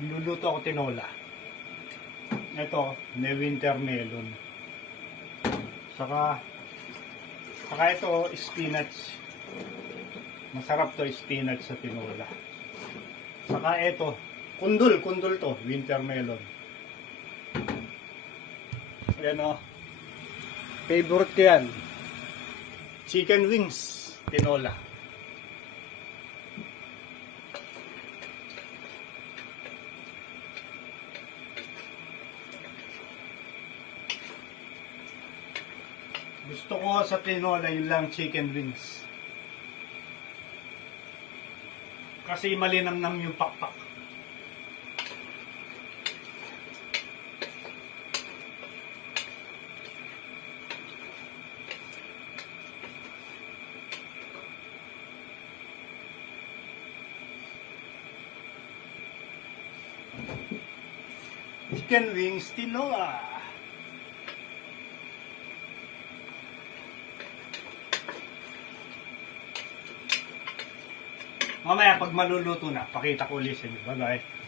Magluluto ako tinola. Ito, may winter melon. Saka ito, spinach. Masarap to, spinach sa tinola. Saka ito, kundul to, winter melon. Ayan o. Favorite ko yan. Chicken wings, tinola. Gusto ko sa tinola yun lang chicken wings. Kasi malinamnam yung pakpak. Chicken wings, tinola. Mamaya pag maluluto na, pakita ko ulit sa inyo. Bye-bye.